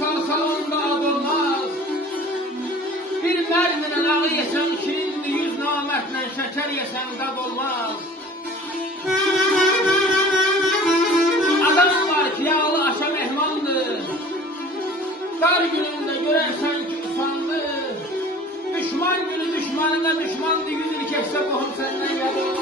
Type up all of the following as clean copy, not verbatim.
salsan onda ad olmaz. Bir merdinə ağı yesen şirinli, 100 namərtlə şeker yesen dad olmaz. Adam var ki yağlı aşa mehmandır, dar gününde görersen ki usandı. Düşman günü düşmanına düşmandı, 100 il keçse qohum senden yad olmaz.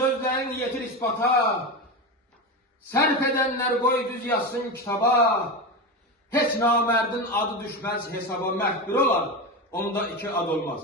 Sözlerin yetir ispata, sərf edenler qoy düz yazsın kitaba. Heç namərdin adı düşməz hesaba, məhbir olar, onda iki ad olmaz.